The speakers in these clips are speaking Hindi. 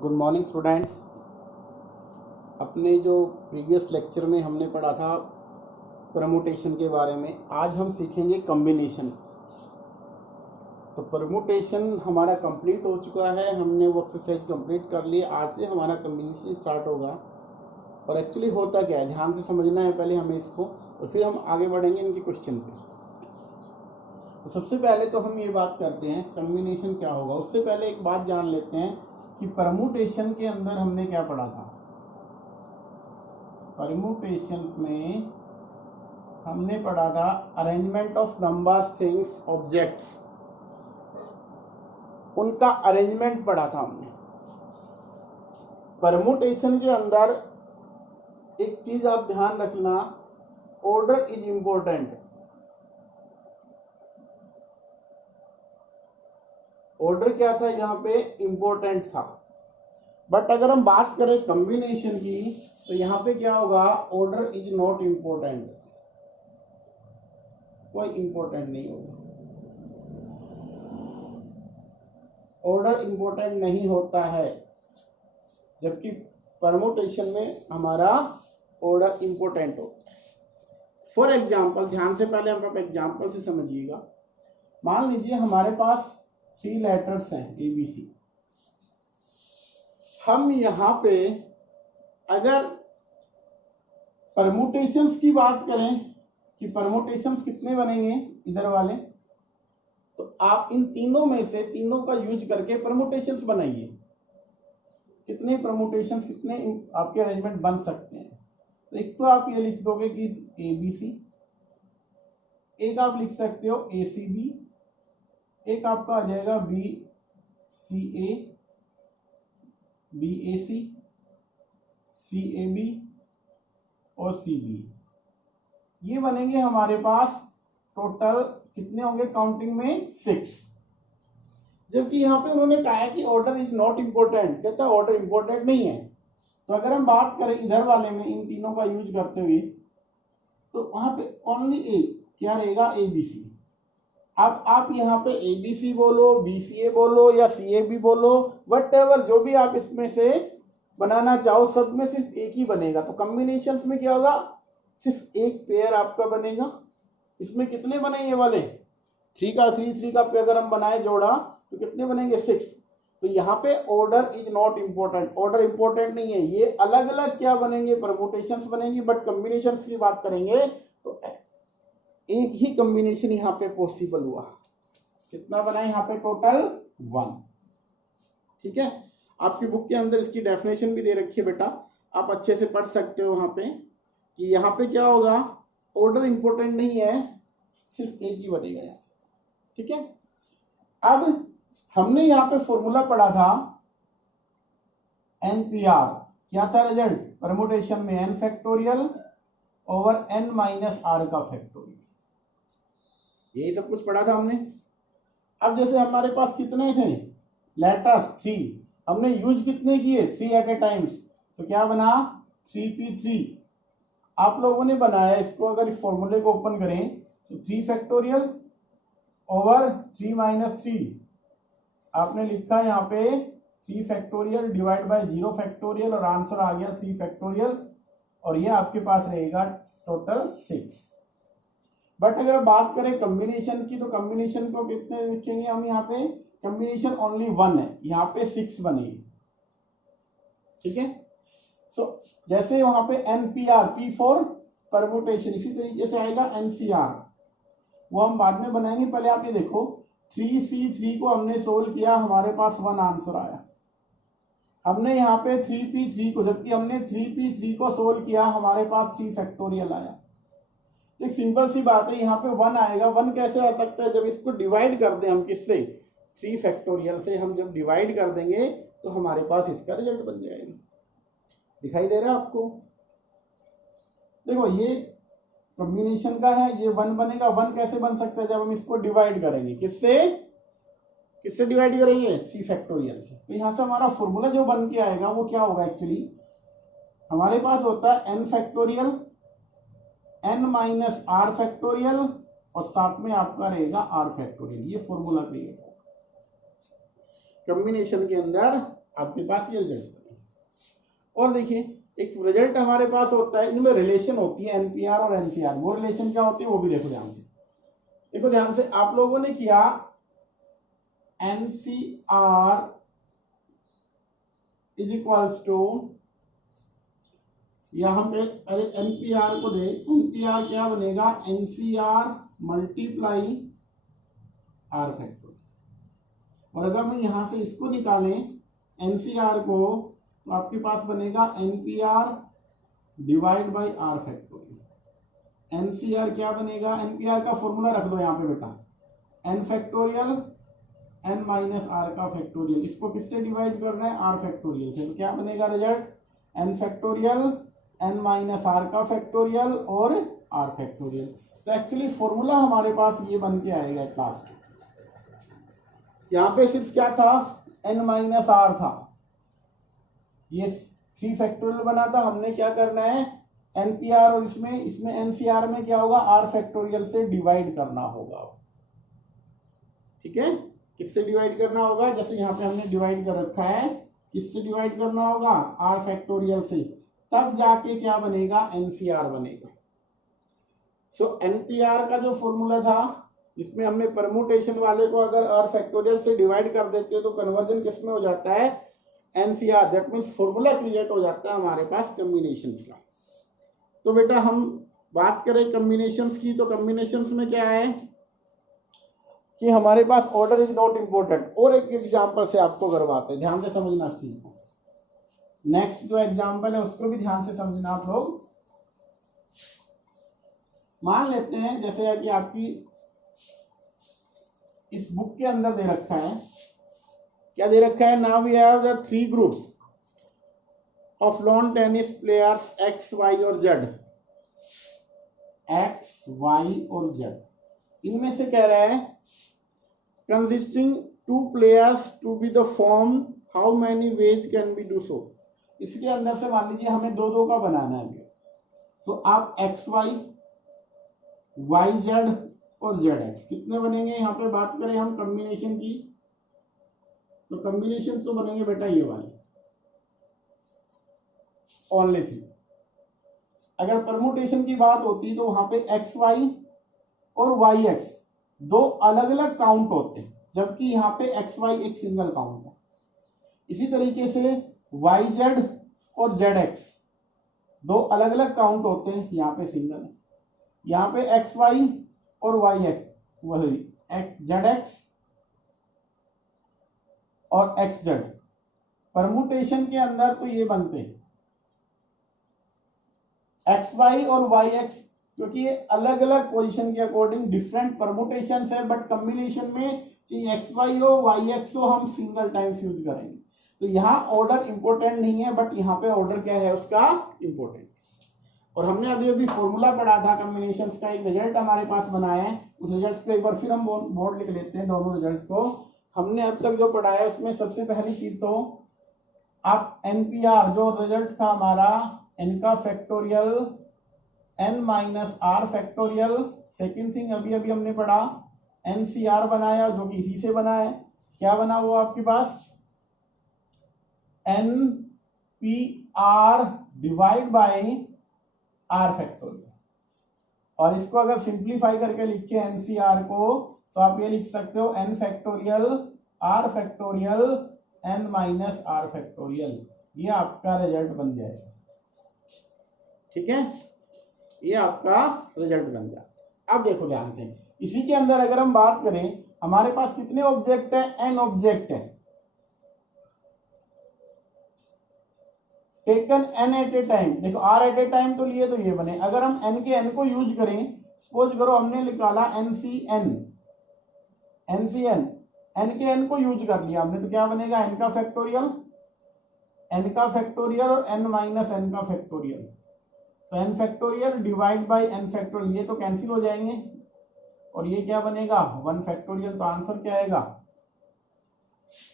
Good morning students. अपने जो प्रीवियस लेक्चर में हमने पढ़ा था परमुटेशन के बारे में, आज हम सीखेंगे कम्बिनेशन। तो परमुटेशन हमारा कंप्लीट हो चुका है, हमने वो एक्सरसाइज कंप्लीट कर ली। आज से हमारा कम्बिनेशन स्टार्ट होगा। और एक्चुअली होता क्या है, ध्यान से समझना है पहले हमें इसको, और फिर हम आगे बढ़ेंगे इनके क्वेश्चन पे। तो सबसे पहले तो हम ये बात करते हैं कम्बिनेशन क्या होगा। उससे पहले एक बात जान लेते हैं कि परमुटेशन के अंदर हमने क्या पढ़ा था। परमुटेशन में हमने पढ़ा था arrangement of numbers, things, objects, उनका अरेंजमेंट पढ़ा था हमने। परमुटेशन के अंदर एक चीज आप ध्यान रखना, ऑर्डर इज इंपॉर्टेंट। ऑर्डर क्या था यहाँ पे, इंपॉर्टेंट था। बट अगर हम बात करें कॉम्बिनेशन की, तो यहाँ पे क्या होगा, ऑर्डर इज नॉट इंपॉर्टेंट, कोई इंपॉर्टेंट नहीं होगा। ऑर्डर इंपॉर्टेंट नहीं होता है, जबकि परमुटेशन में हमारा ऑर्डर इंपॉर्टेंट होता है। फॉर एग्जाम्पल, ध्यान से पहले हम एग्जाम्पल से समझिएगा। मान लीजिए हमारे पास 3 लेटर्स हैं ABC। हम यहाँ पे अगर परमुटेशंस की बात करें कि परमुटेशंस कितने बनेंगे इधर वाले, तो आप इन तीनों में से तीनों का यूज करके परमुटेशंस बनाइए। कितने परमुटेशंस, कितने आपके अरेंजमेंट बन सकते हैं। तो एक तो आप ये लिख दोगे कि ABC, एक आप लिख सकते हो ACB, एक आपका आ जाएगा BCA, BAC, CAB और CB। ये बनेंगे हमारे पास टोटल कितने होंगे काउंटिंग में 6। जबकि यहाँ पे उन्होंने कहा है कि ऑर्डर इज नॉट इंपॉर्टेंट, कहता है ऑर्डर इंपॉर्टेंट नहीं है। तो अगर हम बात करें इधर वाले में इन तीनों का यूज करते हुए, तो वहां पे ओनली ए क्या रहेगा, ABC। अब आप यहाँ पे ABC बोलो, BCA बोलो या CAB बोलो, व्हाटएवर जो भी आप इसमें से बनाना चाहो, सब में सिर्फ एक ही बनेगा। तो कॉम्बिनेशंस में क्या होगा, सिर्फ एक पेयर आपका बनेगा। इसमें कितने बने ये वाले 3 का 3 का अगर हम बनाए जोड़ा तो कितने बनेंगे 6। तो यहाँ पे order is not important, order important नहीं है। ये अलग अलग क्या बनेंगे, परमुटेशंस बनेंगी। बट कॉम्बिनेशंस की बात करेंगे तो एक ही कॉम्बिनेशन यहाँ पे पॉसिबल हुआ। कितना बना यहाँ पे, टोटल 1। ठीक है, आपकी बुक के अंदर इसकी डेफिनेशन भी दे रखी है बेटा, आप अच्छे से पढ़ सकते हो वहां पे कि यहाँ पे क्या होगा, ऑर्डर इंपॉर्टेंट नहीं है, सिर्फ एक ही बनेगा यहाँ। ठीक है, अब हमने यहाँ पे फॉर्मूला पढ़ा था NPR। क्या था रिजल्ट परमुटेशन में, n factorial over n minus r का फैक्टोरियल। यही सब कुछ पढ़ा था हमने। अब जैसे हमारे पास कितने थे लेटर्स 3, हमने यूज कितने किए 3 एट ए टाइम्स, तो क्या बना 3p3। आप लोगों ने बनाया इसको, अगर इस फॉर्मूले को ओपन करें तो 3 फैक्टोरियल ओवर 3 माइनस 3। आपने लिखा यहाँ पे 3 फैक्टोरियल डिवाइड बाय 0 फैक्टोरियल और आंसर आ गया 3 फैक्टोरियल, और ये आपके पास रहेगा टोटल 6। बट अगर बात करें कॉम्बिनेशन की, तो कॉम्बिनेशन को कितने लिखेंगे हम, यहाँ पे कॉम्बिनेशन ओनली 1 है, यहाँ पे 6 बनेगी। ठीक है, सो जैसे वहां पे NPR P फॉर परमुटेशन, इसी तरीके से आएगा NCR, वो हम बाद में बनाएंगे। पहले आप ये देखो 3C3 को हमने सोल्व किया, हमारे पास 1 आंसर आया। हमने यहाँ पे 3p3 को, जबकि हमने 3p3 को सोल्व किया, हमारे पास 3 फैक्टोरियल आया। एक सिंपल सी बात है, यहाँ पे 1 आएगा। 1 कैसे आ सकता है, जब इसको डिवाइड कर दें हम किससे, 3 फैक्टोरियल से हम जब डिवाइड कर देंगे तो हमारे पास इसका रिजल्ट बन जाएगा। दिखाई दे रहा है आपको, देखो ये कॉम्बिनेशन का है, ये 1 बनेगा। 1 कैसे बन सकता है, जब हम इसको डिवाइड करेंगे, किससे डिवाइड करेंगे, 3 फैक्टोरियल से। तो यहाँ से हमारा फॉर्मूला जो बन के आएगा वो क्या होगा, एक्चुअली हमारे पास होता है n factorial n minus r factorial और साथ में आपका रहेगा r फैक्टोरियल। ये फॉर्मूला क्रिएट होगा। कॉम्बिनेशन के अंदर आपके पास ये रिजल्ट बनेंगे। और देखिए एक रिजल्ट हमारे पास होता है, इनमें रिलेशन होती है एनपीआर और एनसीआर। वो रिलेशन क्या होती है वो भी देखो ध्यान से। देखो ध्यान से, आप लोगों ने किया एनसीआर इज इक्वल्स टू, यहां पे पहले एनपीआर को दे, एनपीआर क्या बनेगा, एनसीआर मल्टीप्लाई आर फैक्टोरियल। और अगर हम यहां से इसको निकालें एनसीआर को, तो आपके पास बनेगा NPR divide by R factorial. NCR क्या बनेगा, एनपीआर का फॉर्मूला रख दो यहाँ पे बेटा, N factorial N minus R का फैक्टोरियल। इसको किससे डिवाइड करना है, आर फैक्टोरियल से। तो क्या बनेगा result, N factorial N minus R का फैक्टोरियल और आर फैक्टोरियल। तो एक्चुअली फॉर्मूला हमारे पास ये बन के आएगा एट लास्ट। यहाँ पे सिर्फ क्या था, एन माइनस आर था, ये 3 फैक्टोरियल बना था। हमने क्या करना है, एनपीआर और इसमें एनसीआर में क्या होगा, आर फैक्टोरियल से डिवाइड करना होगा। ठीक है, किससे डिवाइड करना होगा, जैसे यहाँ पे हमने डिवाइड कर रखा है, किससे डिवाइड करना होगा, आर फैक्टोरियल से, तब जाके क्या बनेगा, एनसीआर बनेगा। सो एनपीआर का जो फॉर्मूला था, जिसमें हमने परमुटेशन वाले को अगर आर फैक्टोरियल से डिवाइड कर देते हैं तो कन्वर्जन किसमें हो जाता है, NCR. That means formula create हो जाता है हमारे पास कॉम्बिनेशंस का। तो बेटा हम बात करें कॉम्बिनेशंस की, तो कॉम्बिनेशंस में क्या है कि हमारे पास ऑर्डर इज नॉट इम्पोर्टेंट। और एक एग्जांपल से आपको करवाते हैं, ध्यान से समझना इस चीज को। नेक्स्ट जो एग्जांपल है उसको भी ध्यान से समझना आप लोग। मान लेते हैं जैसे कि आपकी इस बुक के अंदर दे रखा है, क्या दे रखा है, now we have the 3 groups of lawn tennis players X Y और जेड। एक्स वाई और जेड, इनमें से कह रहा है consisting 2 players to be the form, how many ways can be do so. इसके अंदर से मान लीजिए हमें 2-2 का बनाना है। तो आप एक्स वाई, वाई जेड और जेड एक्स कितने बनेंगे। यहाँ पे बात करें हम कॉम्बिनेशन की, तो कॉम्बिनेशन तो बनेंगे बेटा ये वाले ओनली 3। अगर परमुटेशन की बात होती तो वहां पे एक्स वाई और वाई एक्स 2 अलग अलग काउंट होते हैं, जबकि यहाँ पे एक्स वाई एक सिंगल काउंट है। इसी तरीके से वाई जेड और जेड एक्स 2 अलग अलग काउंट होते हैं, यहाँ पे सिंगल है। यहाँ पे एक्स वाई और वाई एक्स, वही एक्स जेड एक्स और एक्स जेड। परमुटेशन के अंदर तो ये बनते हैं एक्स वाई और वाई एक्स, क्योंकि ये अलग अलग पोजीशन के अकॉर्डिंग डिफरेंट परमुटेशन है, बट कॉम्बिनेशन में चाहे एक्स वाई हो वाई एक्स हो, हम सिंगल टाइम्स यूज करेंगे। तो यहाँ ऑर्डर इंपॉर्टेंट नहीं है, बट यहाँ पे ऑर्डर क्या है उसका, इंपॉर्टेंट। और हमने अभी अभी फॉर्मूला पढ़ा था कॉम्बिनेशंस का, एक रिजल्ट हमारे पास बनाया है। उस रिजल्ट पे एक बार फिर हम बोर्ड लिख लेते हैं दोनों रिजल्ट को। हमने अब तक जो पढ़ा है उसमें सबसे पहली चीज तो आप एनपीआर जो रिजल्ट था हमारा, एन का factorial N minus R factorial. Second thing अभी अभी हमने पढ़ा एनसीआर बनाया, जो कि इसी से बना है। क्या बना वो आपके पास, N P R divide by R factorial. और इसको अगर सिंप्लीफाई करके लिखे एनसीआर को, तो आप ये लिख सकते हो N factorial R factorial N minus R factorial. ये आपका रिजल्ट बन जाएगा। ठीक है, ये आपका रिजल्ट बन जाता है। अब देखो ध्यान से, इसी के अंदर अगर हम बात करें, हमारे पास कितने ऑब्जेक्ट है, एन ऑब्जेक्ट है, taken N at a time. देखो आर एट ए टाइम तो लिए, तो ये बने। अगर हम एन के एन को यूज करें, सपोज करो हमने निकाला एनसीएन, एनसीएन एन के एन को यूज कर लिया हमने, तो क्या बनेगा, एन का फैक्टोरियल, एन का फैक्टोरियल और एन माइनस एन का फैक्टोरियल। तो N factorial divide by N factorial, ये तो कैंसिल हो जाएंगे, और ये क्या बनेगा, 1 फैक्टोरियल। तो आंसर क्या आएगा,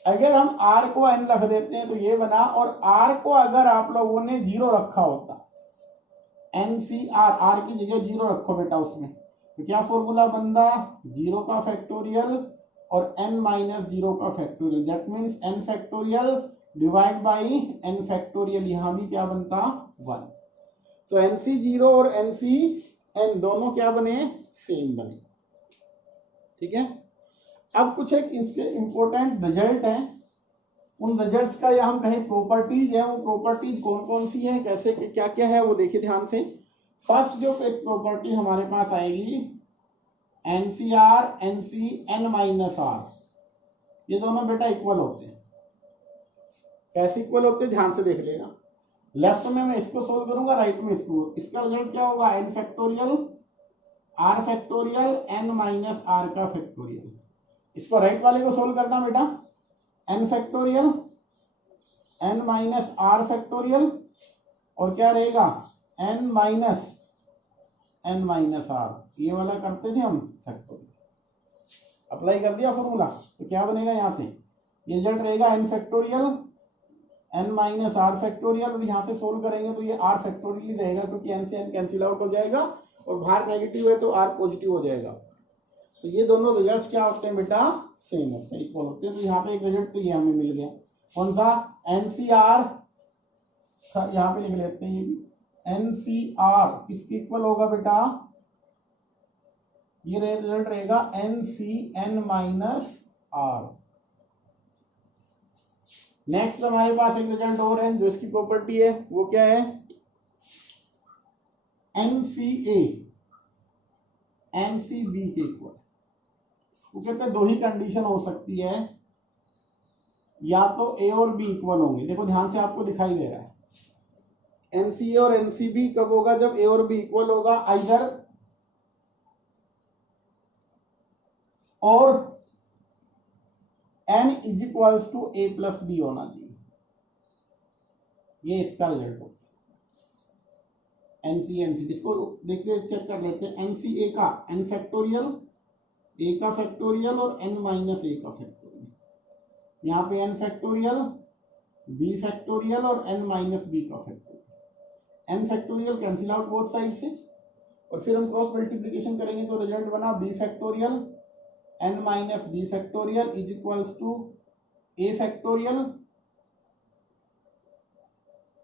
अगर हम r को n रख देते हैं तो ये बना, और r को अगर आप लोगों ने 0 रखा होता, NCR, r की जगह 0 रखो बेटा उसमें, तो क्या फॉर्मूला बनता, 0 का फैक्टोरियल और n माइनस 0 का factorial. That means n factorial divide by n factorial, यहां भी क्या बनता 1। तो NC0 और NCN दोनों क्या बने सेम बने। ठीक है, अब कुछ एक इसके इंपॉर्टेंट रिजल्ट है, उन रिजल्ट्स का या हम कहें प्रॉपर्टीज है, वो प्रॉपर्टीज कौन कौन सी है, कैसे क्या क्या है वो देखिए ध्यान से। फर्स्ट जो एक प्रॉपर्टी हमारे पास आएगी NCR NCN माइनस R, ये दोनों बेटा इक्वल होते हैं। कैसे इक्वल होते हैं ध्यान से देख लेना। लेफ्ट में मैं इसको सोल्व करूंगा, राइट में इसको। इसका रिजल्ट क्या होगा n factorial R factorial n minus R का फैक्टोरियल। इसको राइट वाले को सोल्व करना बेटा, n factorial n minus R factorial और क्या रहेगा n माइनस R, ये वाला करते थे हम फैक्टोरियल। अप्लाई कर दिया फॉर्मूला, तो क्या बनेगा यहाँ से, ये रिजल्ट रहेगा n factorial n minus R factorial, और यहाँ से सोल्व करेंगे तो ये R फैक्टोरियल ही रहेगा, क्योंकि n से n कैंसिल आउट हो जाएगा और बाहर नेगेटिव है तो R पॉजिटिव हो जाएगा। तो ये दोनों रिजल्ट्स क्या होते हैं बेटा सेम होते हैं, इक्वल होते हैं। तो यहाँ पे एक रिजल्ट तो ये हमें मिल गया, कौन सा NCR, यहाँ पे लिख लेते हैं ये भी, NCR किसके इक्वल होगा बेटा, ये रिजल्ट रहेगा NCN माइनस R। नेक्स्ट हमारे पास एक रिजल्ट और है जो इसकी प्रॉपर्टी है, वो क्या है NCA NCB के इक्वल। वो कहते हैं दो ही कंडीशन हो सकती है, या तो A और B इक्वल होंगे। देखो ध्यान से, आपको दिखाई दे रहा है NCA और NCB कब होगा, जब A और B इक्वल होगा, आइदर और n is equals to A plus B होना चाहिए, ये इसका रिजल्ट होगा। NCA NCB इसको देखते चेक कर लेते हैं। NCA का n फैक्टोरियल, A का फैक्टोरियल और n माइनस A का फैक्टोरियल, यहाँ पे n फैक्टोरियल B फैक्टोरियल और n माइनस B का factorial. n factorial cancel out both side से, और फिर हम क्रॉस मल्टीप्लिकेशन करेंगे तो रिजल्ट बना B factorial n minus B factorial is equals to A factorial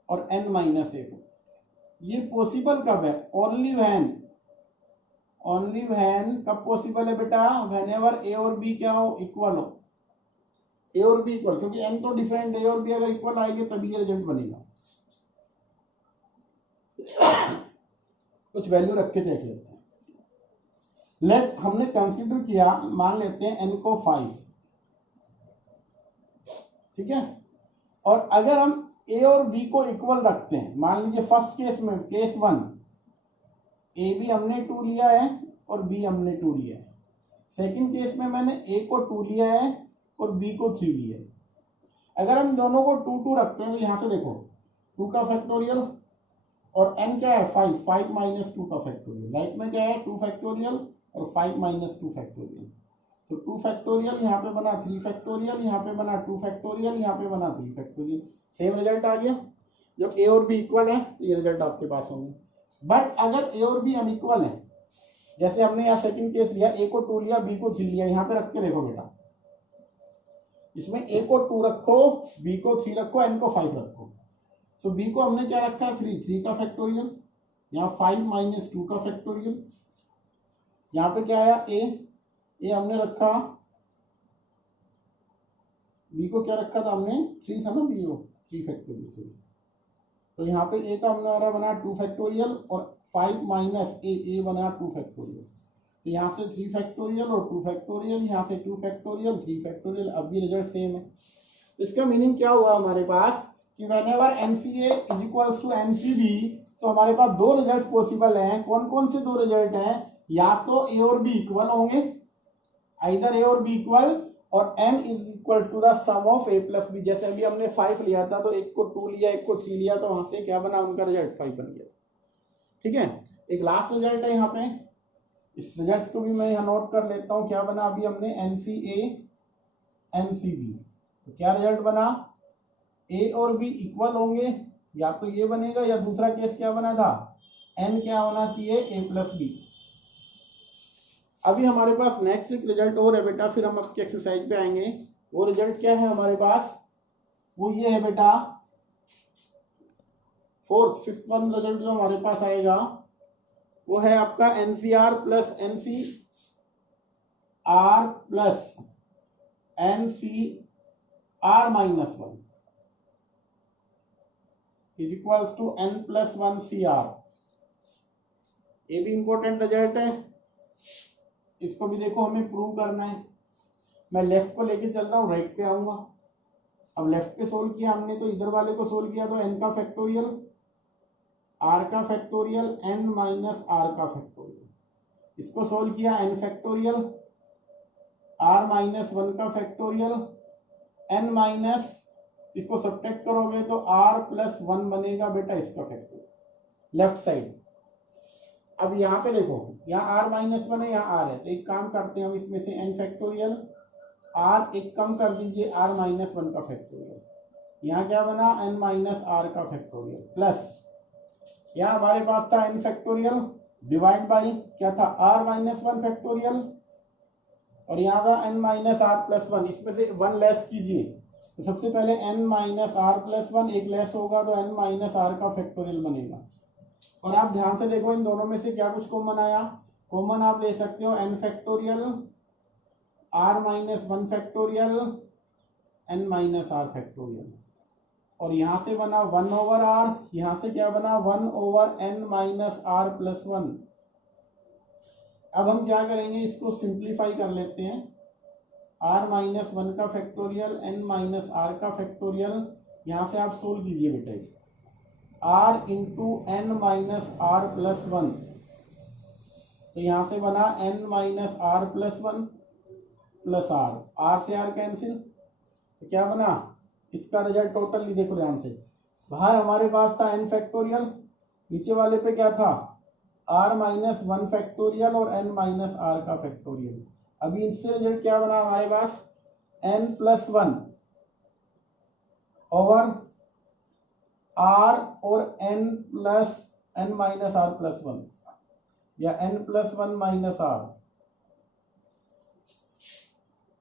और n माइनस A। ये पॉसिबल कब है, ओनली व्हेन कब पॉसिबल है बेटा, व्हेनेवर A और B क्या हो इक्वल हो, A और B इक्वल, क्योंकि n तो डिफरेंट, A और B अगर इक्वल आएंगे तभी ये रिजल्ट बनेगा। कुछ वैल्यू रख के देख लेते हैं। लेट हमने कंसीडर किया, मान लेते हैं n को 5, ठीक है, और अगर हम A और B को इक्वल रखते हैं, मान लीजिए फर्स्ट केस में, केस 1 A भी हमने 2 लिया है और B हमने 2 लिया है। सेकंड केस में मैंने A को 2 लिया है और B को 3 लिया है। अगर हम दोनों को 2 2 रखते हैं तो यहाँ से देखो 2 का फैक्टोरियल और n क्या है 5 माइनस 2 का फैक्टोरियल, राइट में क्या है 2 फैक्टोरियल और 5 माइनस 2 फैक्टोरियल। तो 2 फैक्टोरियल यहाँ पे बना 3 फैक्टोरियल, यहाँ पे बना 2 फैक्टोरियल, यहाँ पे बना 3 फैक्टोरियल, सेम रिजल्ट आ गया। जब A और B इक्वल है तो ये रिजल्ट आपके पास होंगे। बट अगर A और B अनइक्वल है, जैसे हमने यहाँ सेकंड केस लिया, A को 2 लिया B को 3 लिया, यहाँ पे रख के देखो बेटा, इसमें A को 2 रखो, B को 3 रखो, n को 5 रखो। तो B को हमने क्या रखा है 3 का फैक्टोरियल, यहाँ 5 माइनस 2 का फैक्टोरियल, यहाँ पे क्या आया A हमने रखा, B को क्या रखा था हमने 3 था ना, B को 3 फैक्टोरियल। तो यहाँ पे A का हमारा बना 2 फैक्टोरियल और 5 माइनस A बना 2 फैक्टोरियल। तो यहाँ से 3 फैक्टोरियल और 2 फैक्टोरियल, यहाँ से 2 फैक्टोरियल 3 फैक्टोरियल, अब भी रिजल्ट सेम है। इसका मीनिंग क्या हुआ हमारे पास कि whenever NCA is equals to NCB, तो हमारे पास दो रिजल्ट पॉसिबल हैं। कौन कौन से दो रिजल्ट हैं, या तो A और B इक्वल होंगे, आइदर A और B इक्वल, और n is equal to the sum of A plus B। जैसे अभी हमने 5 लिया था तो एक को 2 लिया, एक को 3 लिया, तो वहां से क्या बना, उनका रिजल्ट 5 बन गया। ठीक है, एक लास्ट रिजल्ट है यहाँ पे, इस रिजल्ट को भी मैं यहाँ नोट कर लेता हूँ। क्या बना अभी हमने NCA NCB, तो क्या रिजल्ट बना, A और B इक्वल होंगे, या तो ये बनेगा, या दूसरा केस क्या बना था, n क्या होना चाहिए A प्लस B। अभी हमारे पास नेक्स्ट एक रिजल्ट और है बेटा, फिर हम आपकी एक्सरसाइज पे आएंगे। वो रिजल्ट क्या है हमारे पास, वो ये है बेटा, फिफ्थ वन रिजल्ट जो हमारे पास आएगा वो है आपका NCR plus NCR plus NCR minus 1 is equals to N plus 1 CR। ये भी इंपॉर्टेंट रिजल्ट है, इसको भी देखो हमें प्रूव करना है। मैं लेफ्ट को लेके चल रहा हूँ, राइट पे आऊंगा। अब लेफ्ट पे सोल्व किया हमने तो इधर वाले को सोल्व किया तो n का फैक्टोरियल, r का फैक्टोरियल, n माइनस r का फैक्टोरियल। इसको सोल्व किया n फैक्टोरियल, r माइनस 1 का फैक्टोरियल, n माइनस, इसको सब्ट्रैक्ट करोगे तो r प्लस 1 बनेगा बेटा इसका फैक्टोरियल लेफ्ट साइड। अब यहाँ पे देखो, यहाँ r माइनस 1 है, यहाँ r है, तो एक काम करते हैं हम, इसमें से n फैक्टोरियल r एक कम कर दीजिए, r माइनस 1 का फैक्टोरियल, यहाँ क्या बना n माइनस r का फैक्टोरियल, प्लस यहाँ हमारे पास था n फैक्टोरियल डिवाइड बाई क्या था r माइनस 1 फैक्टोरियल, और यहाँ का n माइनस r प्लस 1, इसमें से 1 लेस कीजिए। तो सबसे पहले n माइनस r प्लस 1 एक लेस होगा तो n माइनस r का फैक्टोरियल बनेगा। और आप ध्यान से देखो इन दोनों में से क्या कुछ कॉमन आया, कॉमन आप ले सकते हो n factorial r minus 1 factorial n minus r factorial, और यहाँ से बना 1 ओवर r, यहाँ से क्या बना 1 over n minus r plus 1। अब हम क्या करेंगे, इसको सिंप्लीफाई कर लेते हैं, r माइनस 1 का फैक्टोरियल n माइनस r का फैक्टोरियल, यहाँ से आप सोल्व कीजिए बेटा इसको, r into n minus r plus 1, तो यहाँ से बना n minus r plus 1 plus r से r कैंसिल, तो क्या बना इसका रिजल्ट टोटली देखो ध्यान से, बाहर हमारे पास था n फैक्टोरियल, नीचे वाले पे क्या था r माइनस 1 फैक्टोरियल और n माइनस r का फैक्टोरियल। अभी इससे रिजल्ट क्या बना हमारे पास n प्लस 1 ओवर r और n माइनस r प्लस 1, या n प्लस 1 माइनस r।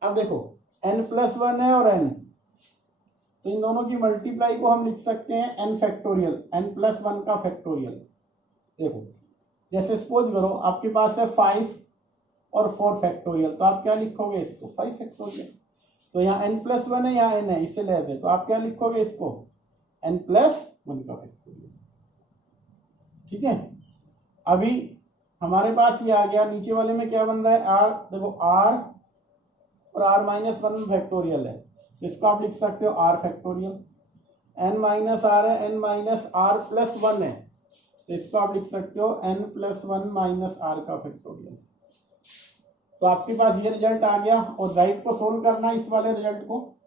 अब देखो n प्लस 1 है और n, तो इन दोनों की मल्टीप्लाई को हम लिख सकते हैं n फैक्टोरियल, n प्लस 1 का फैक्टोरियल। देखो जैसे सपोज करो आपके पास है 5 और 4 फैक्टोरियल, तो आप क्या लिखोगे इसको 5 फैक्टोरियल, तो यहाँ n प्लस 1 है, यहाँ n है, इससे ले दे, तो आप क्या लिखोगे इसको n प्लस 1 का फैक्टोरियल। ठीक है, अभी हमारे पास ये आ गया, नीचे वाले में क्या बन रहा है r, देखो r और r माइनस 1 फैक्टोरियल है, इसको आप लिख सकते हो r factorial, n minus r है, n माइनस r प्लस 1 है, तो इसको आप लिख सकते हो n प्लस 1 माइनस r का फैक्टोरियल। तो आपके पास ये रिजल्ट आ गया, और राइट को सोल्व करना है इस वाले रिजल्ट को,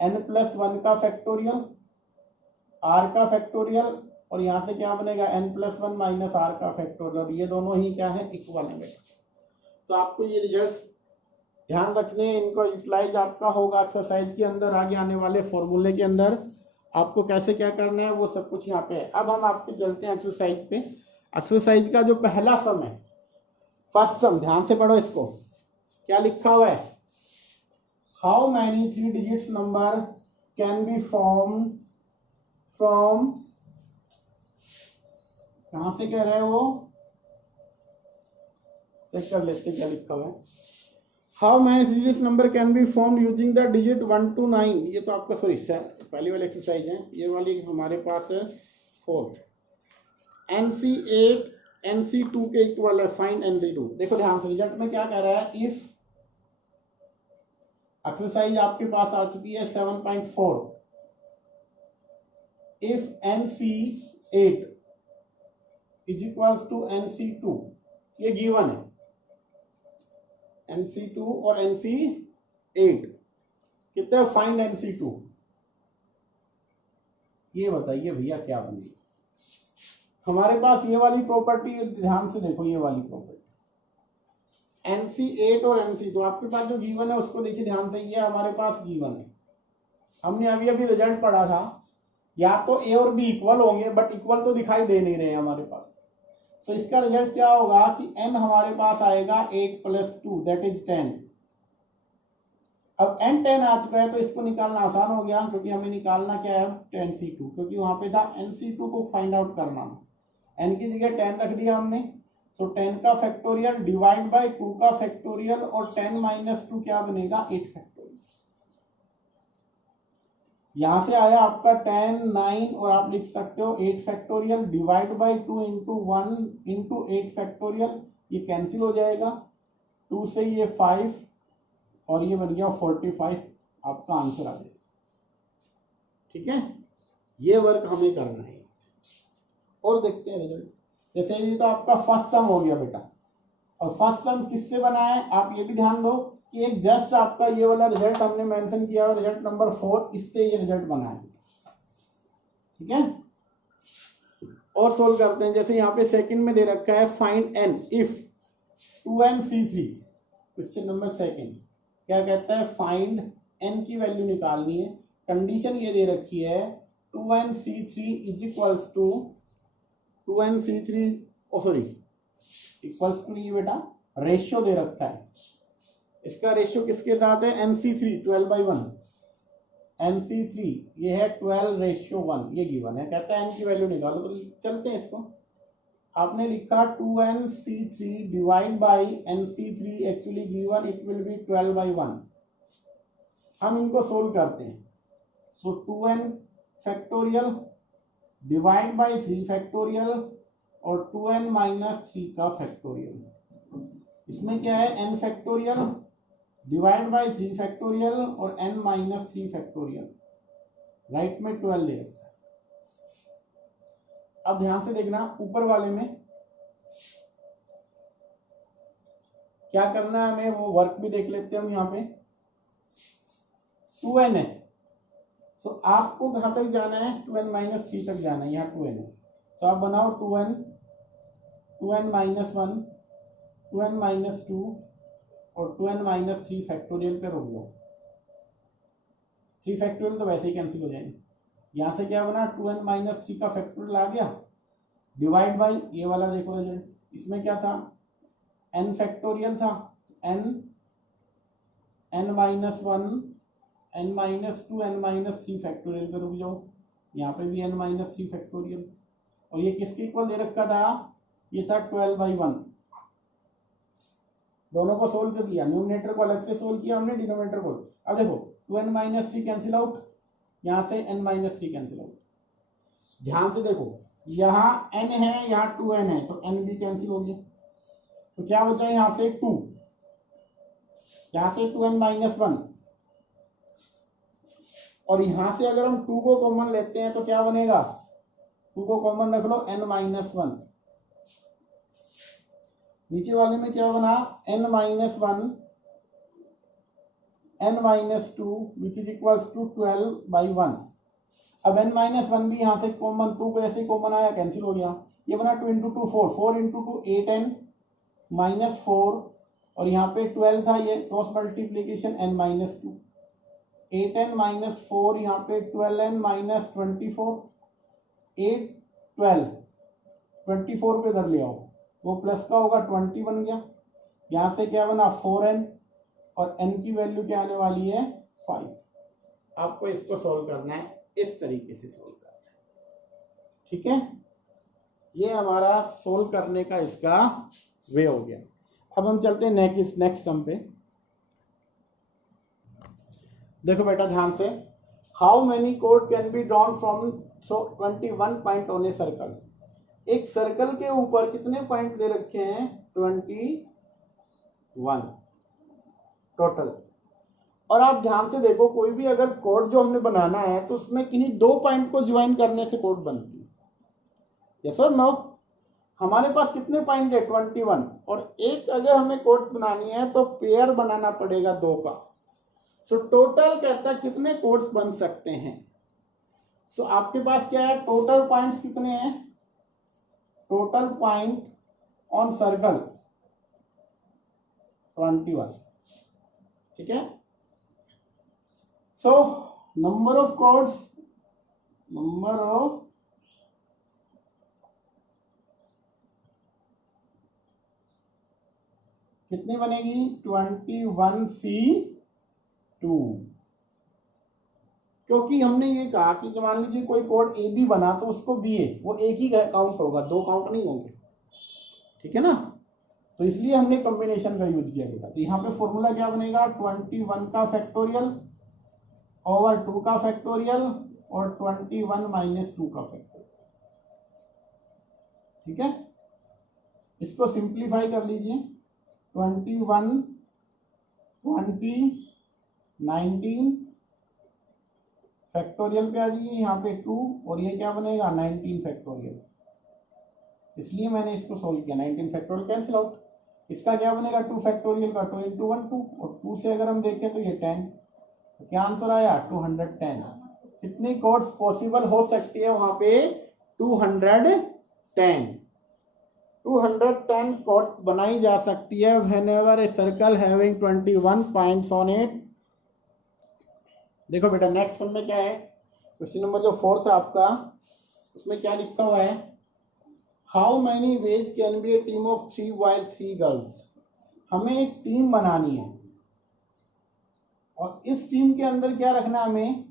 n प्लस 1 का फैक्टोरियल, r का फैक्टोरियल, और यहाँ से क्या बनेगा n प्लस 1 माइनस r का फैक्टोरियल, ये दोनों ही क्या है इक्वल है। तो आपको ये रिजल्ट ध्यान रखने, इनको यूटिलाइज आपका होगा एक्सरसाइज के अंदर, आगे आने वाले फॉर्मूले के अंदर आपको कैसे क्या करना है वो सब कुछ यहाँ पे है। अब हम आपके चलते हैं एक्सरसाइज पे। एक्सरसाइज का जो पहला सम है, फर्स्ट सम, ध्यान से पढ़ो इसको, क्या लिखा हुआ है, how many 3 digits number can be form from, कहाँ से कह रहे हो, चेक कर लेते क्या लिखा हुआ है, how many digits number can be form using the digit 1 to 9। ये तो आपका सॉरी पहली वाली एक्सरसाइज है, ये वाली हमारे पास है 4, NC8 NC2 के इक्वल है, फाइंड NC2। देखो ध्यान से रिजल्ट में क्या कह रहा है, इफ एक्सरसाइज आपके पास आ चुकी है 7.4, if NC8 is equals to NC2, ये गिवन है, NC2 और NC8 कितने, फाइंड NC2। ये बताइए भैया क्या बनेगा। हमारे पास ये वाली प्रॉपर्टी, ध्यान से देखो ये वाली प्रॉपर्टी, NC8 और NC2 आपके पास जो गिवन है उसको देखिए ध्यान से, ये हमारे पास गिवन है, हमने अभी अभी रिजल्ट पढ़ा था, या तो A और B इक्वल होंगे, बट इक्वल तो दिखाई दे नहीं रहे हमारे पास। तो इसका रिजल्ट क्या होगा कि n हमारे पास आएगा 8 प्लस 2 दैट इज 10, अब n 10 आ चुका है तो इसको निकालना आसान हो गया, क्योंकि हमें निकालना क्या है 10c2, क्योंकि वहां पे था nc2 को फाइंड आउट करना था। n की जगह 10 रख दिया हमने, तो 10 का फैक्टोरियल डिवाइड बाय 2 का फैक्टोरियल, और 10 माइनस 2 क्या बनेगा 8 फैक्टोरियल। यहां से आया आपका 10 9, और आप लिख सकते हो 8 factorial divide by 2 into 1 into 8 factorial, ये कैंसिल हो जाएगा, 2 से ये 5 और ये बन गया 45, आपका आंसर आ जाएगा। ठीक है, ये वर्क हमें करना है और देखते हैं रिजल्ट। जैसे ये तो आपका फर्स्ट सम हो गया बेटा, और फर्स्ट सम किससे बना है आप ये भी ध्यान दो कि एक जस्ट आपका ये वाला रिजल्ट हमने मेंशन किया है, रिजल्ट नंबर 4, इससे ये रिजल्ट बना है। ठीक है, और सोल्व करते हैं। जैसे यहाँ पे सेकंड में दे रखा है find n if 2nc3, question number second क्या कहता है, फाइंड n की वैल्यू निकालनी है। कंडीशन ये दे रखी है 2nc3 is equals to 2nc3 sorry equals to, ये बेटा रेशियो दे रखा है, इसका रेशियो किसके साथ है nc3 12/1, nc3 ये है 12:1, ये गिवन है। कहता है n की वैल्यू निकालो, तो चलते हैं इसको। आपने लिखा 2nc3 divide by nc3, actually given it will be 12/1। हम इनको सोल्व करते हैं। सो 2n factorial divide by 3 factorial और 2n माइनस 3 का फैक्टोरियल। इसमें क्या है n factorial divide by 3 factorial और n माइनस 3 फैक्टोरियल, राइट में 12 दे रखा है। अब ध्यान से देखना, ऊपर वाले में क्या करना है हमें, वो वर्क भी देख लेते हैं हम। यहाँ पे 2n है, तो आपको कहां तक जाना है 2n माइनस 3 तक जाना है, यहाँ 2n है, तो आप बनाओ 2n माइनस 1, 2n माइनस 2 और 2n माइनस 3 फैक्टोरियल पे रोक लो। 3 फैक्टोरियल तो वैसे ही कैंसिल हो जाएंगे। यहाँ से क्या बना 2n माइनस 3 का फैक्टोरियल आ गया, डिवाइड बाई ये वाला देखो रिजल्ट, इसमें क्या था n फैक्टोरियल था, n minus 1, n minus 2, n minus 3 factorial पे रुक जाओ, यहाँ पे भी n माइनस 3 फैक्टोरियल, और ये किसके इक्वल दे रखा था, ये था 12/1। दोनों को सोल्व कर दिया, न्यूमरेटर को अलग से सोल्व किया हमने, डिनोमिनेटर को। अब देखो 2n माइनस 3 कैंसिल आउट, यहाँ से n माइनस 3 कैंसिल आउट। ध्यान से देखो, यहाँ n है, यहाँ 2n है, तो n भी कैंसिल हो गया, तो क्या बचा यहाँ से 2, यहाँ से 2n माइनस 1, और यहाँ से अगर हम 2 को कॉमन लेते हैं तो क्या बनेगा, 2 को कॉमन रख लो n माइनस 1, नीचे वाले में क्या बना n minus 1, n minus 2 which is equals to 12/1। अब n माइनस 1 भी यहाँ से कॉमन, 2 को ऐसे कॉमन आया, कैंसिल हो गया, ये बना 2 इंटू 2 4, 4 इंटू 2 8n माइनस 4, और यहाँ पे 12 था, ये cross multiplication n minus 2, 8n minus 4, यहाँ पे 12n माइनस 24, 8 12 24 पे इधर ले आओ, वो प्लस का होगा 20 बन गया, यहाँ से क्या बना 4n, और n की वैल्यू क्या आने वाली है 5। आपको इसको सोल्व करना है, इस तरीके से सोल्व करना है। ठीक है, ये हमारा सोल्व करने का इसका वे हो गया। अब हम चलते हैं नेक्स्ट सम पे। देखो बेटा ध्यान से, how many code can be drawn from 21 point on a circle. एक सर्कल के ऊपर कितने पॉइंट दे रखे हैं 21 टोटल। और आप ध्यान से देखो, कोई भी अगर कोड जो हमने बनाना है तो उसमें किन्हीं 2 पॉइंट को ज्वाइन करने से कोड बनती है, यस और नो। हमारे पास कितने पॉइंट है 21, और एक अगर हमें कोड बनानी है तो पेयर बनाना पड़ेगा 2 का। सो टोटल कहता है कितने कोड्स बन सकते हैं। सो आपके पास क्या है, टोटल पॉइंट्स कितने हैं, टोटल पॉइंट ऑन सर्कल 21। ठीक है, so number of codes, number of कितनी बनेगी 21c 2, क्योंकि हमने ये कहा कि जो मान लीजिए कोई कोड ए बी बना तो उसको बी ए, वो एक ही काउंट होगा, दो काउंट नहीं होंगे, ठीक है ना। तो इसलिए हमने कॉम्बिनेशन का यूज किया बेटा। तो यहाँ पे फॉर्मूला क्या बनेगा, 21 का फैक्टोरियल ओवर 2 का फैक्टोरियल और 21 माइनस 2 का फैक्टोरियल, ठीक है। इसको सिंप्लीफाई कर लीजिए, 21 20 19 फैक्टोरियल पे आ जाइए, यहाँ पे 2 और ये क्या बनेगा 19 फैक्टोरियल, इसलिए मैंने इसको सोल्व किया। 19 फैक्टोरियल कैंसिल आउट, इसका क्या बनेगा 2 फैक्टोरियल का 2 इंटू 1 2, और 2 से अगर हम देखें तो ये 10, तो क्या आंसर आया 210। कितनी कोड्स पॉसिबल हो सकती है वहां पे 210 कोड्स बनाई जा सकती है whenever a circle having 21 points on it. देखो बेटा नेक्स्ट सम में क्या है, क्वेश्चन नंबर जो 4 था आपका, उसमें क्या लिखा हुआ है, how many ways can B A team of 3 boys 3 girls. हमें एक टीम बनानी है और इस टीम के अंदर क्या रखना है, हमें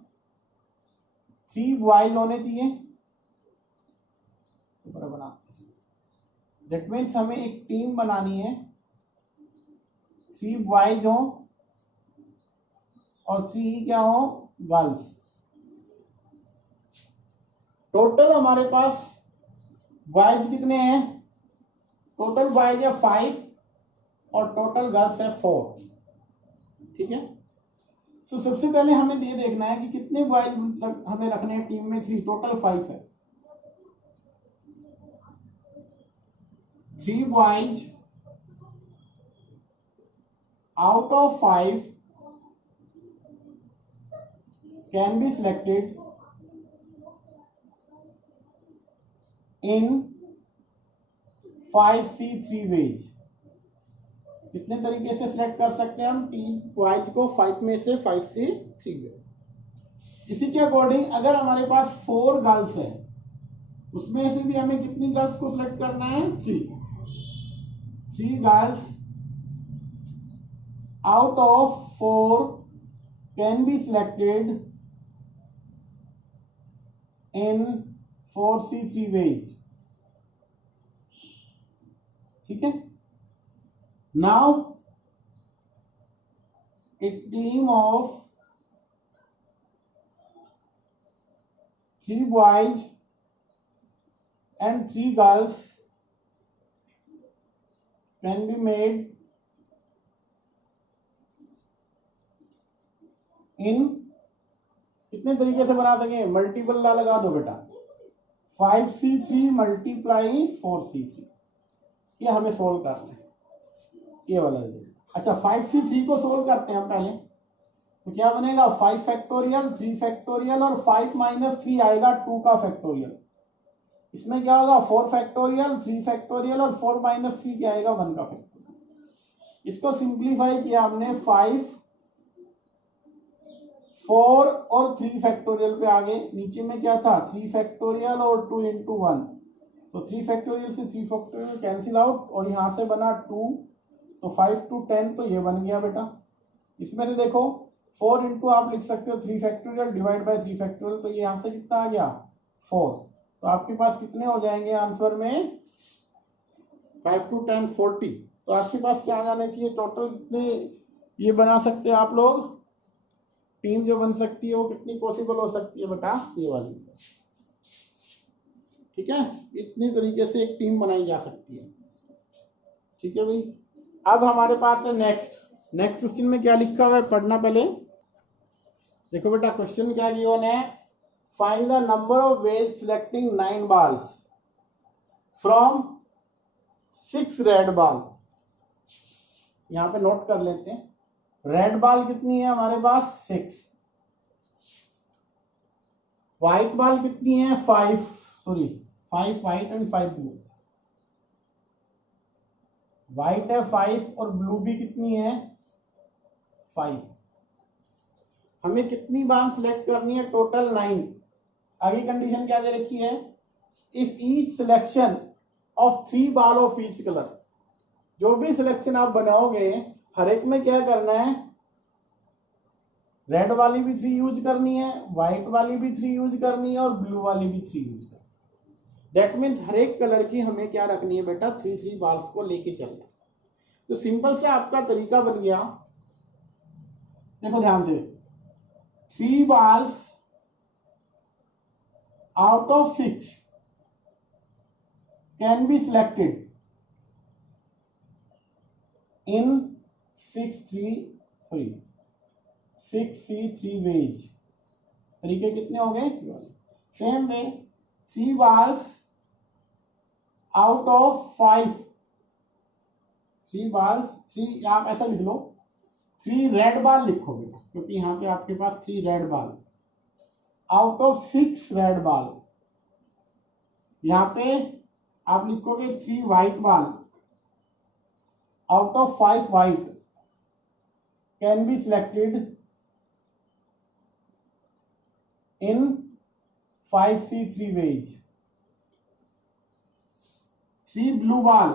3 बॉयज होने चाहिए, दैट मीन्स हमें एक टीम बनानी है, 3 बॉयज हो और 3 क्या हो गर्ल्स। टोटल हमारे पास बॉयज कितने हैं, टोटल बॉयज है 5 और टोटल गर्ल्स है 4, ठीक है। तो सबसे पहले हमें ये देखना है कि कितने बॉयज हमें रखने हैं टीम में, 3, टोटल 5 है। 3 boys out of 5 can be selected in 5C3 ways. कितने तरीके से सिलेक्ट कर सकते हैं हम 3 बॉयज को 5 में से 5C3 वेज। इसी के अकॉर्डिंग अगर हमारे पास 4 गर्ल्स है, उसमें से भी हमें कितनी गर्ल्स को सिलेक्ट करना है 3 girls out of 4 can be selected in 4C3 ways, ठीक है। Now a team of 3 boys and 3 girls can be made in, कितने तरीके से बना सकें, मल्टीपल लगा दो बेटा, 5C3 मल्टीप्लाई 4C3, ये हमें सोल्व करना है, ये वाला। अच्छा 5C3 को सोल्व करते हैं हम पहले, तो क्या बनेगा 5 फैक्टोरियल 3 फैक्टोरियल और 5 माइनस 3 आएगा 2 का फैक्टोरियल। इसमें क्या होगा 4 फैक्टोरियल 3 फैक्टोरियल और 4 माइनस 3 क्या आएगा 1 का फैक्टोरियल। इसको सिंप्लीफाई किया हमने 5 4 और 3 फैक्टोरियल पे आ गए, नीचे में क्या था 3 फैक्टोरियल और 2 इंटू 1, तो 3 फैक्टोरियल से 3 फैक्टोरियल कैंसिल आउट और यहाँ से बना 2, तो 5 to 10 तो ये बन गया बेटा। इसमें से देखो 4 इंटू आप लिख सकते हो 3 फैक्टोरियल डिवाइड बाय 3 फैक्टोरियल, तो ये यहाँ से कितना आ गया 4, तो आपके पास कितने हो जाएंगे आंसर में 5 to 10 40। तो आपके पास क्या आ जाने चाहिए टोटल, कितने ये बना सकते हैं आप लोग, टीम जो बन सकती है वो कितनी पॉसिबल हो सकती है बेटा, ये वाली, ठीक है। इतनी तरीके से एक टीम बनाई जा सकती है, ठीक है भाई। अब हमारे पास है नेक्स्ट क्वेश्चन में क्या लिखा हुआ है, पढ़ना पहले। देखो बेटा क्वेश्चन क्या गिवन है, find the number of ways selecting 9 balls from 6 red ball. यहां पे नोट कर लेते हैं, रेड बॉल कितनी है हमारे पास 6, व्हाइट बॉल कितनी है 5 व्हाइट एंड 5 ब्लू, व्हाइट है 5 और ब्लू भी कितनी है 5। हमें कितनी बार सिलेक्ट करनी है टोटल 9। आगे कंडीशन क्या दे रखी है, if each selection of 3 ball of each colour, जो भी सिलेक्शन आप बनाओगे हर एक में क्या करना है रेड वाली भी 3 यूज करनी है, व्हाइट वाली भी 3 यूज करनी है और ब्लू वाली भी 3 यूज करनी है। दैट मीन्स हर एक कलर की हमें क्या रखनी है बेटा, 3 बाल्स को लेके चलना। तो सिंपल से आपका तरीका बन गया, देखो ध्यान से, 3 बाल्स out of 6 can be selected in 6C3 ways। तरीके कितने हो गए? Same way 3 balls out of 5, 3 balls, 3 आप ऐसा लिख लो, 3 रेड बाल लिखोगे क्योंकि यहाँ पे आपके पास 3 रेड बाल, आउट ऑफ 6 रेड बाल। यहाँ पे आप लिखोगे 3 व्हाइट बाल, out of 5 white can be selected in 5C3 ways। 3 blue ball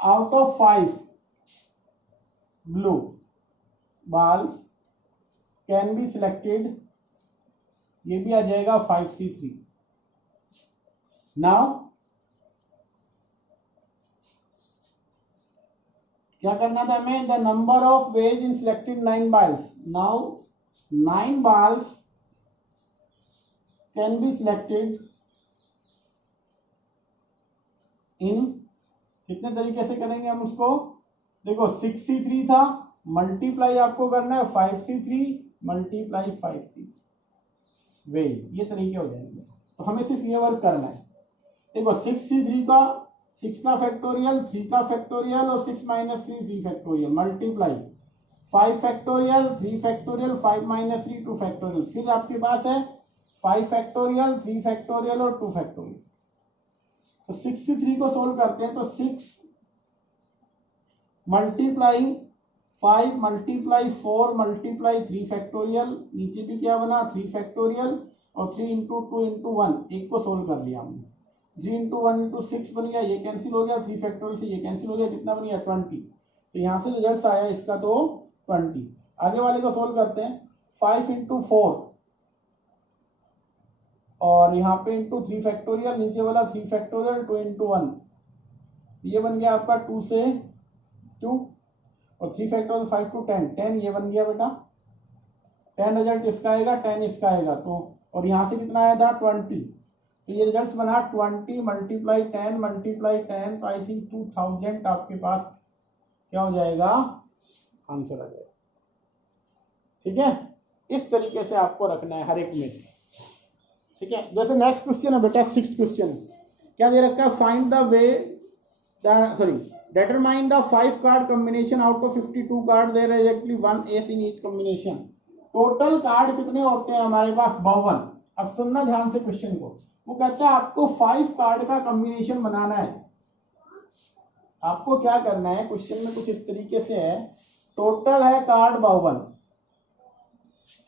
out of 5 blue balls can be selected, ये भी आ जाएगा 5C3। नाउ क्या करना था हमें, the number of ways in selected 9 balls। Now 9 balls can be selected इन, कितने तरीके से करेंगे हम उसको, देखो 6C3 था, मल्टीप्लाई आपको करना है 5C3 मल्टीप्लाई 5C3 वेज, ये तरीके हो जाएंगे। तो हमें सिर्फ ये वर्क करना है, देखो 6C3 का 6 का फैक्टोरियल, 3 का फैक्टोरियल और 6 - 3 3 factorial, multiply 5 factorial, 3 factorial, 5 - 3 2 factorial, फिर आपके पास है 5 फैक्टोरियल, 3 फैक्टोरियल और 2 फैक्टोरियल। तो 6C3 को सोल्व करते हैं, तो 6 मल्टीप्लाई 5 मल्टीप्लाई 4 मल्टीप्लाई 3 फैक्टोरियल, नीचे भी क्या बना 3 फैक्टोरियल और 3 इंटू 2 इंटू 1, एक को सोल्व कर लिया हमने, 3 इंटू 1 इंटू 6 बन गया, ये कैंसिल हो गया, 3 फैक्टोरियल से ये कैंसिल हो गया, कितना बन गया 20। तो यहाँ से रिजल्ट आया इसका तो 20। आगे वाले को सोल्व करते हैं, 5 इंटू 4 और यहाँ पे इंटू 3 फैक्टोरियल, नीचे वाला 3 फैक्टोरियल 2 इंटू 1, ये बन गया आपका 2 से 2 और 3 फैक्टोरियल 5 to 10, 10 ये बन गया बेटा, 10 रिजल्ट इसका आएगा, 10 इसका आएगा। तो और यहाँ से कितना आया था 20, तो ये रिजल्ट बना 20 मल्टीप्लाई 10 मल्टीप्लाई 10, तो आई थिंक 2000 आपके पास क्या हो जाएगा, आंसर आ जाएगा। ठीक है, इस तरीके से आपको रखना है हर एक में से। ठीक है, जैसे नेक्स्ट क्वेश्चन है बेटा 6th क्वेश्चन, क्या दे रखा है, find the way, sorry determine the 5 card combination out of 52 card, there is exactly 1 ace in each combination। Total card कितने होते हैं हमारे पास 52। अब सुनना ध्यान से क्वेश्चन को, वो कहता है आपको 5 कार्ड का कॉम्बिनेशन बनाना है। आपको क्या करना है, क्वेश्चन में कुछ इस तरीके से है, टोटल है कार्ड 52,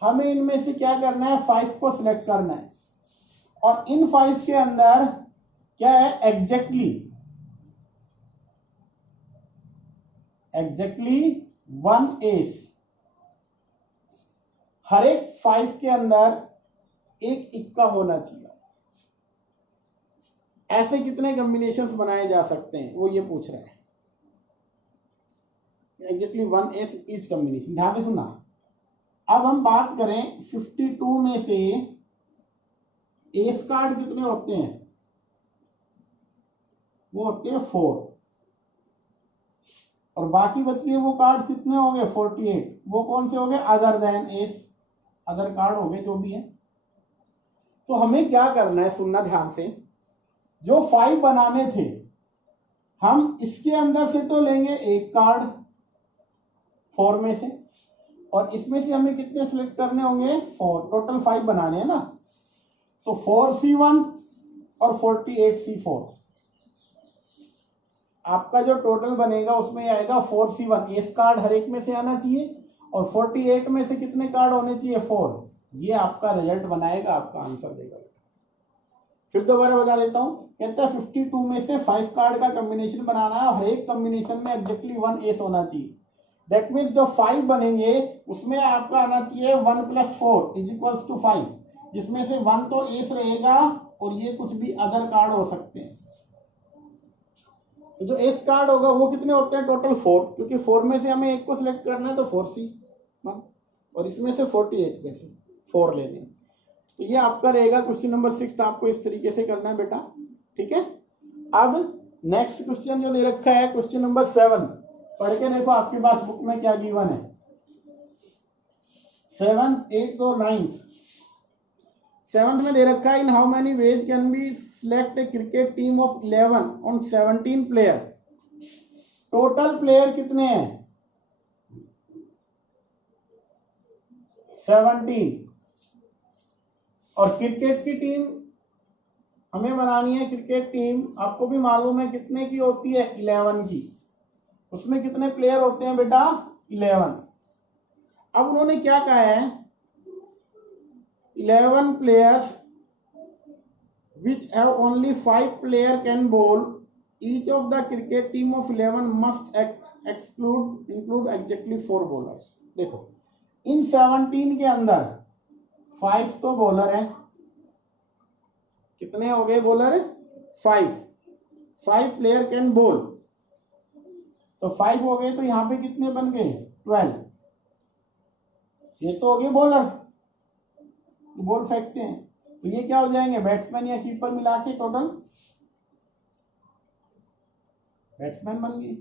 हमें इनमें से क्या करना है 5 को सिलेक्ट करना है और इन 5 के अंदर क्या है एग्जैक्टली 1 एस, हर एक 5 के अंदर एक इक्का होना चाहिए। ऐसे कितने कॉम्बिनेशंस बनाए जा सकते हैं वो ये पूछ रहा है, एग्जैक्टली 1 एस इज कॉम्बिनेशन। ध्यान से सुनना, अब हम बात करें 52 में से एस कार्ड कितने होते हैं, वो होते हैं 4 और बाकी बच गए वो कार्ड कितने हो गए 48, वो कौन से हो गए other than S, other card हो गए जो भी है। तो हमें क्या करना है, सुनना ध्यान से, जो 5 बनाने थे हम इसके अंदर से तो लेंगे एक कार्ड 4 में से और इसमें से हमें कितने सिलेक्ट करने होंगे 4, टोटल 5 बनाने हैं ना। तो 4C1 और 48C4, आपका जो टोटल बनेगा उसमें आएगा 4C1, एस कार्ड हर एक में से आना चाहिए और 48 में से कितने कार्ड होने चाहिए 4, ये आपका रिजल्ट बनाएगा, आपका आंसर देगा। फिर दोबारा बता देता हूं, कहता है 52 में से 5 कार्ड का कॉम्बिनेशन बनाना है और हर एक कॉम्बिनेशन में एग्जैक्टली 1 एस होना चाहिए। दैट मीन्स जो 5 बनेंगे उसमें आपका आना चाहिए 1 + 4 = 5, जिसमें से 1 तो एस रहेगा और ये कुछ भी अदर कार्ड हो सकते हैं। तो जो एस कार्ड होगा वो कितने होते हैं टोटल 4, क्योंकि 4 में से हमें एक को सिलेक्ट करना है तो 4C, और इसमें से 48 में से 4 लेने हैं। तो ये आपका रहेगा क्वेश्चन नंबर 6। आपको इस तरीके से करना है बेटा, ठीक है। अब नेक्स्ट क्वेश्चन जो दे रखा है क्वेश्चन नंबर 7, पढ़ के देखो आपके पास बुक में क्या गिवन है। 7th 8th और 9th। 7th में दे रखा है इन how many ways can B select A cricket team of 11 on 17 player. Total player कितने हैं 17, और क्रिकेट की टीम हमें बनानी है। क्रिकेट टीम आपको भी मालूम है कितने की होती है 11 की। उसमें कितने प्लेयर होते हैं बेटा 11। अब उन्होंने क्या कहा है 11 players which have only 5 player can bowl, each of the cricket team of 11 must include exactly 4 bowlers। देखो इन 17 के अंदर 5 तो बॉलर है, कितने हो गए बॉलर 5 प्लेयर कैन बोल, तो 5 हो गए, तो यहां पे कितने बन गए 12। ये तो हो गए बॉलर, बॉल फेंकते हैं, तो ये क्या हो जाएंगे बैट्समैन या कीपर मिला के टोटल बैट्समैन बन गई।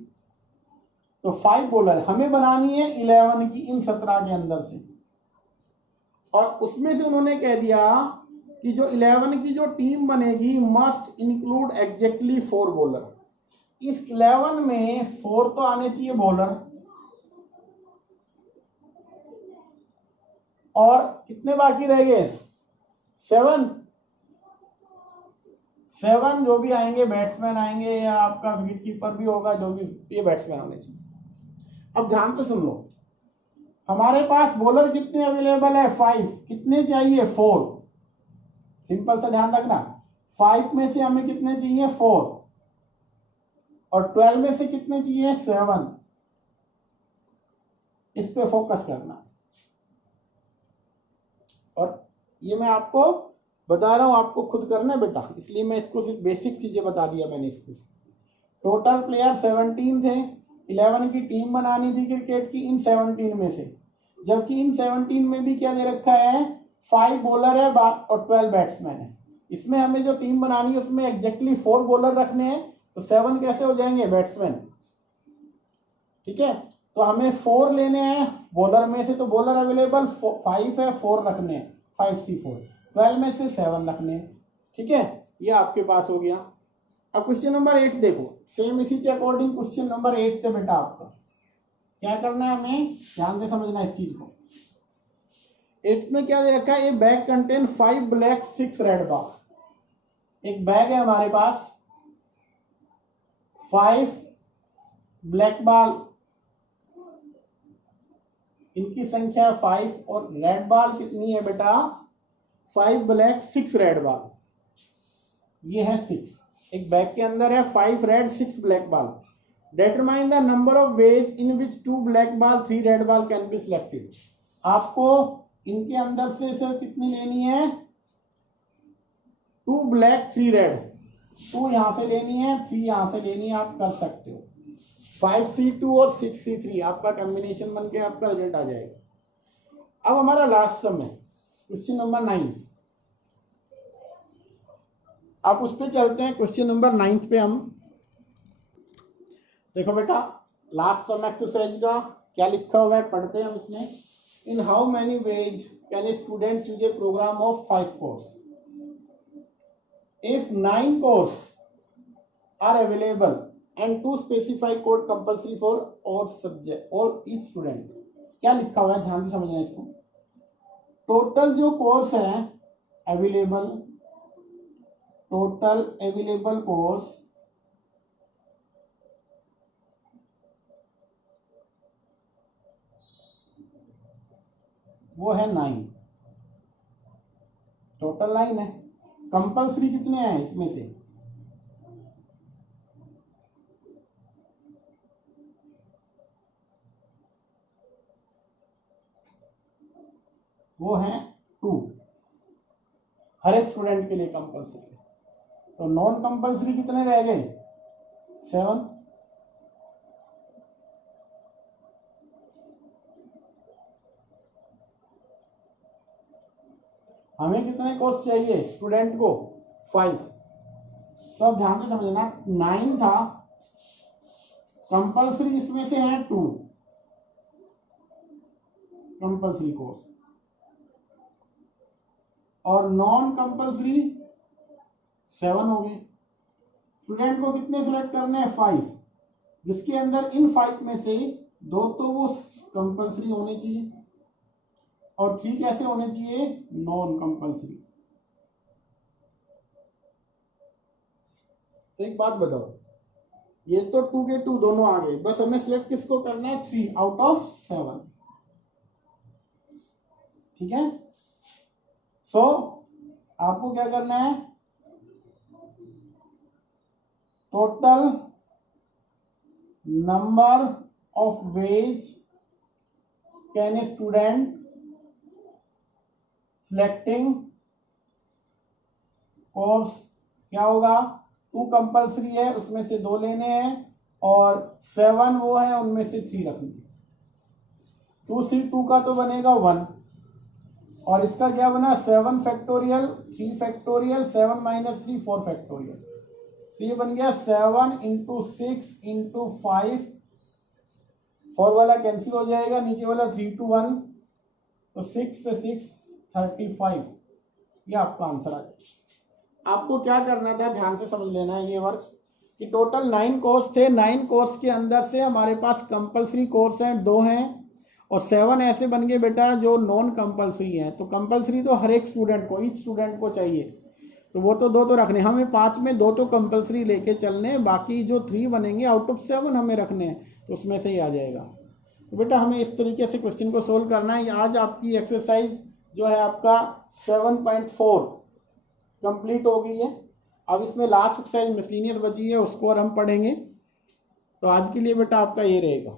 तो 5 बॉलर हमें बनानी है 11 की इन 17 के अंदर से, और उसमें से उन्होंने कह दिया कि जो 11 की जो टीम बनेगी मस्ट इंक्लूड एग्जैक्टली 4 बॉलर। इस 11 में 4 तो आने चाहिए बॉलर, और कितने बाकी रह गए 7 जो भी आएंगे बैट्समैन आएंगे या आपका विकेट कीपर भी होगा, जो भी ये बैट्समैन होने चाहिए। अब ध्यान से सुन लो, हमारे पास बॉलर कितने अवेलेबल है 5, कितने चाहिए 4। सिंपल सा ध्यान रखना, 5 में से हमें कितने चाहिए 4, और 12 में से कितने चाहिए 7। इस पे फोकस करना, और ये मैं आपको बता रहा हूं, आपको खुद करना है बेटा, इसलिए मैं इसको सिर्फ बेसिक चीजें बता दिया मैंने। इसको टोटल प्लेयर 17 थे, 11 की टीम बनानी थी क्रिकेट की इन 17 में से, जबकि इन 17 में भी क्या दे रखा है 5 बॉलर है और 12 बैट्समैन है। इसमें हमें जो टीम बनानी है उसमें एग्जैक्टली 4 बॉलर रखने हैं, तो 7 कैसे हो जाएंगे बैट्समैन, ठीक है। तो हमें 4 लेने हैं बॉलर में से, तो बॉलर अवेलेबल 5 है, 4 रखने हैं 5C4, 12 में से 7 रखने हैं, ठीक है। ये आपके पास हो गया। अब क्वेश्चन नंबर 8 देखो, सेम इसी के अकॉर्डिंग क्वेश्चन नंबर 8 थे बेटा। आपको क्या करना है, हमें ध्यान से समझना इस चीज को। 8 में क्या दे रखा है, ए bag contain 5 black 6 red ball. एक बैग है हमारे पास, 5 ब्लैक बॉल, इनकी संख्या 5, और रेड बॉल कितनी है बेटा 5 ब्लैक 6 रेड बॉल, ये है 6। एक बैग के अंदर है 5 red 6 black ball. Determine the number of ways in which 2 black ball 3 red ball can be selected. आपको इनके अंदर से सिर्फ कितनी लेनी है 2 ब्लैक 3 रेड, 2 यहां से लेनी है 3 यहां से लेनी है, आप कर सकते हो। 5C2 और 6C3 आपका कॉम्बिनेशन बन के आपका रिजल्ट आ जाएगा। अब हमारा लास्ट सम है क्वेश्चन नंबर 9। आप उस पे चलते हैं, क्वेश्चन नंबर 9 पे हम देखो बेटा, लास्ट सम एक्सरसाइज का क्या लिखा हुआ है पढ़ते हैं हम इसमें। In how many ways can a student choose a program of 5 course if 9 course are available and to specify code compulsory for all subject or each student। क्या लिखा हुआ है ध्यान से समझना इसको। टोटल जो कोर्स है अवेलेबल, टोटल अवेलेबल कोर्स वो है 9, टोटल 9 है। कंपल्सरी कितने हैं इसमें से वो है 2, हर एक स्टूडेंट के लिए कंपल्सरी। तो नॉन कंपल्सरी कितने रह गए? 7। हमें कितने कोर्स चाहिए स्टूडेंट को? 5। सब ध्यान से समझना, 9 था कंपल्सरी, इसमें से है 2 कंपल्सरी कोर्स, और नॉन कंपल्सरी 7 हो गए। स्टूडेंट को कितने सिलेक्ट करने हैं? 5, जिसके अंदर इन 5 में से 2 तो वो कंपल्सरी होने चाहिए और 3 कैसे होने चाहिए? Non compulsory. तो एक बात बताओ, ये तो 2 के 2 दोनों आ गए, बस हमें सिलेक्ट किसको करना है? 3 आउट ऑफ 7। ठीक है। सो आपको क्या करना है? Total number of ways can a student selecting course क्या होगा? 2 कंपल्सरी है, उसमें से 2 लेने हैं, और 7 वो है, उनमें से 3 रखने। 2 से 2 का तो बनेगा 1, और इसका क्या बना? 7 फैक्टोरियल 3 फैक्टोरियल 7 - 3 4 फैक्टोरियल। तो ये बन गया 7 × 6 × 5, 4 वाला कैंसिल हो जाएगा, नीचे वाला 3 to 1, तो 6 से 6 35। ये आपका आंसर आ गया। आपको क्या करना था, ध्यान से समझ लेना है ये वर्क, कि टोटल 9 कोर्स थे। 9 कोर्स के अंदर से हमारे पास कंपल्सरी कोर्स हैं 2 हैं, और 7 ऐसे बन गए बेटा जो नॉन कंपल्सरी हैं। तो कंपल्सरी तो हर एक स्टूडेंट को, ईच स्टूडेंट को चाहिए, तो वो तो 2 तो रखने, हमें 5 में 2 तो कंपल्सरी लेके चलने, बाकी जो 3 बनेंगे आउट ऑफ 7 हमें रखने हैं, तो उसमें से ही आ जाएगा। तो बेटा हमें इस तरीके से क्वेश्चन को सोल्व करना है। आज आपकी एक्सरसाइज जो है आपका 7.4 कंप्लीट हो गई है। अब इसमें लास्ट एक्सरसाइज मिसलिनियस बची है, उसको और हम पढ़ेंगे। तो आज के लिए बेटा आपका ये रहेगा।